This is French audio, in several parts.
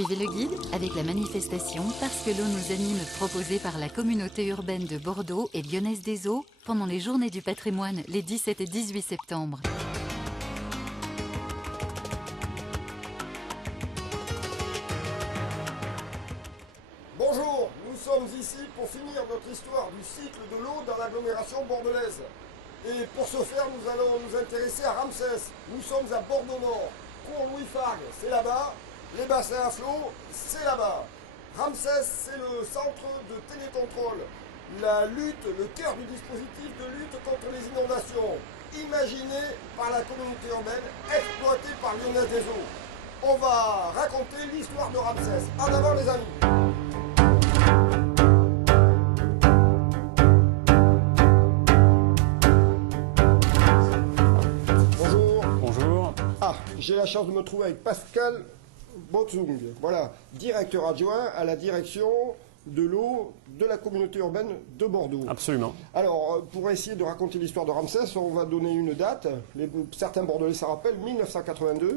Suivez le guide avec la manifestation Parce que l'eau nous anime proposée par la communauté urbaine de Bordeaux et Lyonnaise des Eaux pendant les Journées du patrimoine les 17 et 18 septembre. Bonjour, nous sommes ici pour finir notre histoire du cycle de l'eau dans l'agglomération bordelaise. Et pour ce faire, nous allons nous intéresser à Ramsès. Nous sommes à Bordeaux-Nord. Cours Louis Fargue, c'est là-bas. Les bassins à flot, c'est là-bas. Ramsès, c'est le centre de télécontrôle. La lutte, le cœur du dispositif de lutte contre les inondations. Imaginé par la communauté urbaine, exploité par Lyonnaise des Eaux. On va raconter l'histoire de Ramsès. En avant les amis. J'ai la chance de me trouver avec Pascal Botzung, voilà, directeur adjoint à la direction de l'eau de la communauté urbaine de Bordeaux. Absolument. Alors, pour essayer de raconter l'histoire de Ramsès, on va donner une date. Certains Bordelais s'en rappellent, 1982,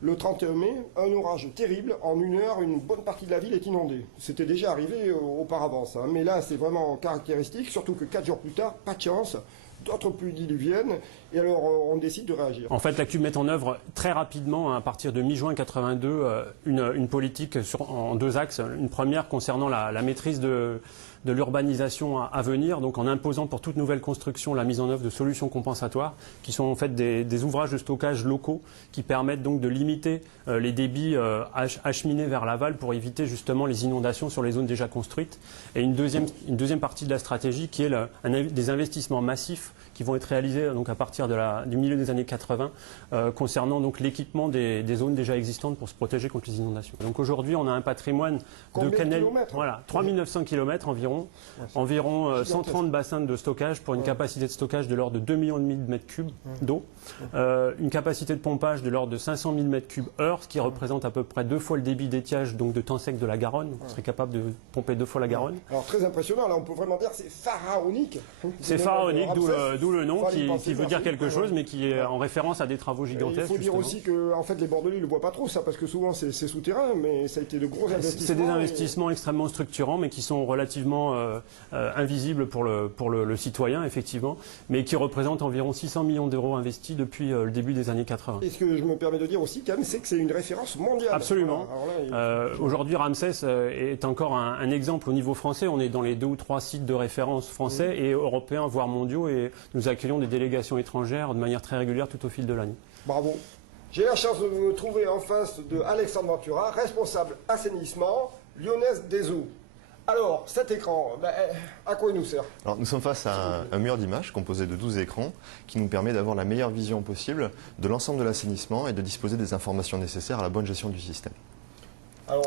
le 31 mai, un orage terrible. En une heure, une bonne partie de la ville est inondée. C'était déjà arrivé auparavant, ça. Mais là, c'est vraiment caractéristique, surtout que 4 jours plus tard, pas de chance. D'autres pluies diluviennes, et alors on décide de réagir. En fait, la CUB met en œuvre très rapidement, à partir de mi-juin 82, une politique en deux axes. Une première concernant la maîtrise de l'urbanisation à venir, donc en imposant pour toute nouvelle construction la mise en œuvre de solutions compensatoires, qui sont en fait des ouvrages de stockage locaux qui permettent donc de limiter les débits acheminés vers l'aval pour éviter justement les inondations sur les zones déjà construites. Et une deuxième partie de la stratégie qui est des investissements massifs qui vont être réalisés donc à partir du milieu des années 80 concernant donc l'équipement des zones déjà existantes pour se protéger contre les inondations. Donc aujourd'hui, on a un patrimoine de canaux, voilà, 3900 km environ 130 bassins de stockage pour une capacité de stockage de l'ordre de 2,5 millions de mètres cubes d'eau, une capacité de pompage de l'ordre de 500 000 mètres cubes heure, ce qui représente à peu près 2 fois le débit d'étiage donc de temps sec de la Garonne. On serait capable de pomper 2 fois la Garonne. Alors très impressionnant, là on peut vraiment dire c'est pharaonique. C'est pharaonique, d'où le nom qui veut dire quelque chose, mais qui est en référence à des travaux gigantesques. Il faut dire aussi que en fait, les Bordelais ne le voient pas trop, ça, parce que souvent c'est souterrain, mais ça a été de gros investissements. C'est des investissements extrêmement structurants, mais qui sont relativement invisibles pour le citoyen, effectivement, mais qui représentent environ 600 millions d'euros investis depuis le début des années 80. Et ce que je me permets de dire aussi, quand même, c'est que c'est une référence mondiale. Absolument. Aujourd'hui, Ramsès est encore un exemple au niveau français. On est dans les 2 ou 3 sites de référence français et européens, voire mondiaux, et nous accueillons des délégations étrangères de manière très régulière tout au fil de l'année. Bravo. J'ai la chance de me trouver en face de Alexandre Ventura, responsable assainissement, Lyonnaise des Eaux. Alors, cet écran, à quoi il nous sert? Alors, nous sommes face à un mur d'images composé de 12 écrans qui nous permet d'avoir la meilleure vision possible de l'ensemble de l'assainissement et de disposer des informations nécessaires à la bonne gestion du système. Alors,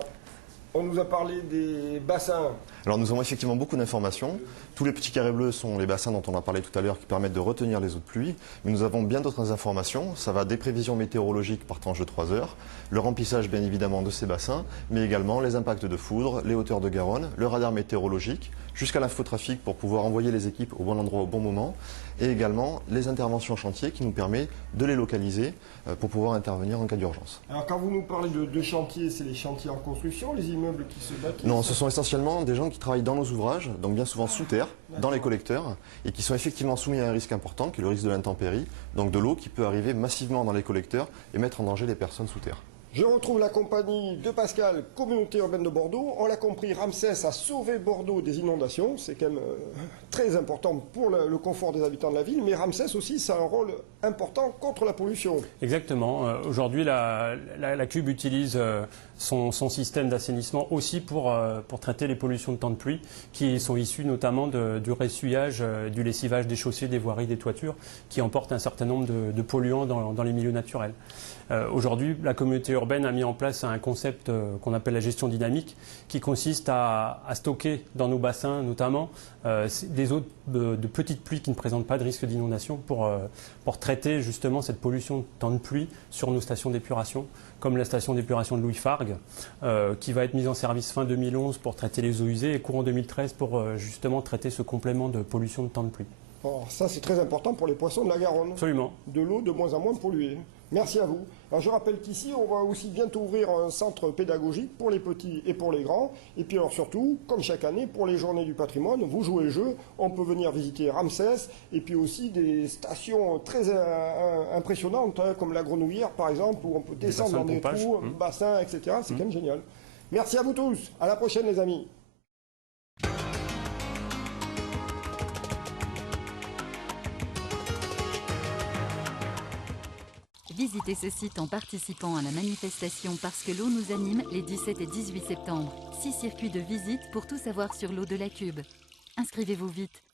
on nous a parlé des bassins. Alors nous avons effectivement beaucoup d'informations. Tous les petits carrés bleus sont les bassins dont on a parlé tout à l'heure qui permettent de retenir les eaux de pluie. Mais nous avons bien d'autres informations. Ça va des prévisions météorologiques par tranche de 3 heures, le remplissage bien évidemment de ces bassins, mais également les impacts de foudre, les hauteurs de Garonne, le radar météorologique, jusqu'à l'infotrafic pour pouvoir envoyer les équipes au bon endroit au bon moment, et également les interventions chantier qui nous permet de les localiser pour pouvoir intervenir en cas d'urgence. Alors quand vous nous parlez de chantiers, c'est les chantiers en construction, les immeubles qui se bâtissent? Non, ce sont essentiellement des gens qui travaillent dans nos ouvrages, donc bien souvent sous terre, dans les collecteurs, et qui sont effectivement soumis à un risque important, qui est le risque de l'intempérie, donc de l'eau qui peut arriver massivement dans les collecteurs et mettre en danger les personnes sous terre. Je retrouve la compagnie de Pascal, communauté urbaine de Bordeaux. On l'a compris, Ramsès a sauvé Bordeaux des inondations. C'est quand même très important pour le confort des habitants de la ville. Mais Ramsès aussi, ça a un rôle important contre la pollution. Exactement. Aujourd'hui, la CUB utilise son système d'assainissement aussi pour traiter les pollutions de temps de pluie qui sont issues notamment du ressuyage, du lessivage des chaussées, des voiries, des toitures qui emportent un certain nombre de polluants dans les milieux naturels. Aujourd'hui, la communauté urbaine a mis en place un concept qu'on appelle la gestion dynamique qui consiste à stocker dans nos bassins notamment des eaux de petites pluies qui ne présentent pas de risque d'inondation pour traiter justement cette pollution de temps de pluie sur nos stations d'épuration, comme la station d'épuration de Louis Fargue, qui va être mise en service fin 2011 pour traiter les eaux usées et courant 2013 pour justement traiter ce complément de pollution de temps de pluie. Alors ça, c'est très important pour les poissons de la Garonne. Absolument. De l'eau de moins en moins polluée. Merci à vous. Alors je rappelle qu'ici, on va aussi bientôt ouvrir un centre pédagogique pour les petits et pour les grands. Et puis alors surtout, comme chaque année, pour les journées du patrimoine, vous jouez le jeu, on peut venir visiter Ramsès et puis aussi des stations très impressionnantes, hein, comme la Grenouillère par exemple, où on peut descendre dans des trous, bassins, etc. C'est quand même génial. Merci à vous tous. À la prochaine les amis. Visitez ce site en participant à la manifestation Parce que l'eau nous anime les 17 et 18 septembre. 6 circuits de visite pour tout savoir sur l'eau de la Cube. Inscrivez-vous vite.